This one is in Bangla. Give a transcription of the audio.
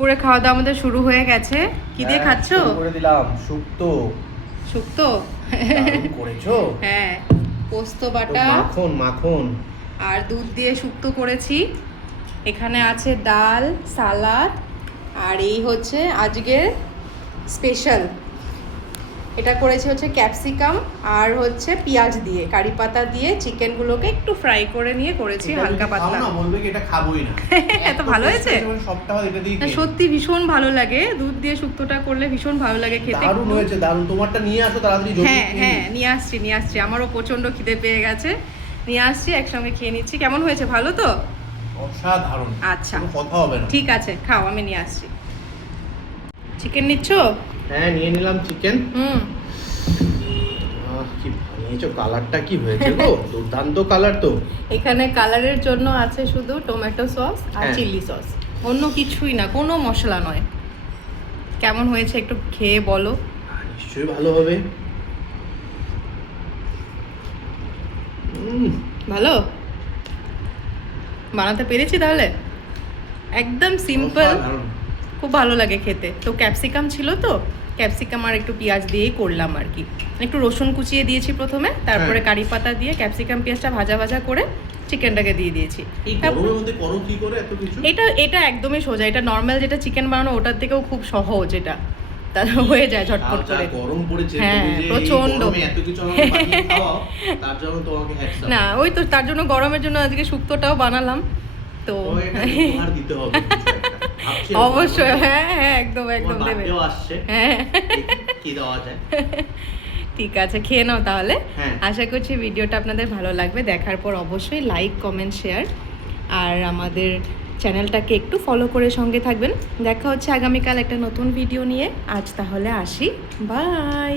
দুপুরে খাওয়া দাওয়া আমাদের শুরু হয়ে গেছে। কি দিয়ে খাচ্ছো? শুরু করে দিলাম শুক্তো। শুক্তো দারুণ করেছো। হ্যাঁ, পোস্ত তো বাটা মাখন মাখন আর দুধ দিয়ে শুক্তো করেছি। এখানে আছে ডাল, সালাদ, আর এই হচ্ছে আজকের স্পেশাল। এটা করেছি হচ্ছে ক্যাপসিকাম আর হচ্ছে পেঁয়াজ দিয়ে, কারি পাতা দিয়ে চিকেনগুলোকে একটু ফ্রাই করে নিয়ে করেছি হালকা পাতলা। না বলবে কি এটা খাবোই না। এত ভালো হয়েছে? সবটাও এটা দিয়ে না সত্যি ভীষণ ভালো লাগে, দুধ দিয়ে শুক্তোটা করলে ভীষণ ভালো লাগে খেতে। দারুণ হয়েছে, দারুণ। তোমারটা নিয়ে আসো তাড়াতাড়ি জলদি। হ্যাঁ হ্যাঁ, নিয়ে আসছি। আমারও প্রচন্ড খিদে পেয়ে গেছে, নিয়ে আসছি, একসঙ্গে খেয়ে নিচ্ছি। কেমন হয়েছে, ভালো তো? অসাধারণ। আচ্ছা কোনো কথা হবে না। ঠিক আছে, খাও, আমি নিয়ে আসছি। চিকেন নিচ্ছ? হ্যাঁ নিয়ে নিলাম চিকেন। কি বানিয়েছো, কালারটা কি হয়েছে গো, দুর্দান্ত কালার তো। এখানে কালারের জন্য আছে শুধু টমেটো সস আর হ্যাঁ। চিলি সস, অন্য কিছুই না, কোনো মশলা নয়। কেমন হয়েছে একটু খেয়ে বলো। নিশ্চয়ই ভালো হবে। ভালো বানাতে পেরেছি তাহলে? একদম সিম্পল, অসাধারণ। খুব ভালো লাগে খেতে। তো ক্যাপসিকাম ছিল, তো ক্যাপসিকাম আর একটু পেঁয়াজ দিয়েই করলাম আর কি। একটু রসুন কুচিয়ে দিয়েছি প্রথমে, তারপরে হ্যাঁ। কারি পাতা দিয়ে ক্যাপসিকাম পেঁয়াজটা ভাজা ভাজা করে চিকেনটাকে দিয়ে দিয়েছি। এই গরমের মধ্যে করো কি করে এত কিছু? এটা একদমই সোজা, এটা নর্মাল যেটা চিকেন বানানো ওটার থেকেও খুব সহজ, এটা তা হয়ে যায় ঝটপট করে। গরম পড়েছে, হ্যাঁ, তুমি যে এই প্রচণ্ড। গরমে এত কিছু আমাকে বানিয়ে খাওয়াও, তার জন্য তোমাকে হ্যাটস অফ। না ওই তো তার জন্য গরমের জন্য আজকে শুক্তোটাও বানালাম তো। তোমার দিতে হবে কিছু একটা। ভাবছি অবশ্যই, হ্যাঁ হ্যাঁ, একদম একদম তোমার দেবে। বার্থডেও আসছে, হ্যাঁ কি দেওয়া যায়। ঠিক আছে, খেয়ে নাও তাহলে। হ্যাঁ। আশা করছি ভিডিওটা আপনাদের ভালো লাগবে। দেখার পর অবশ্যই লাইক, কমেন্ট, শেয়ার আর আমাদের চ্যানেলটাকে একটু ফলো করে সঙ্গে থাকবেন। দেখা হচ্ছে আগামীকাল একটা নতুন ভিডিও নিয়ে। আজ তাহলে আসি, বাই।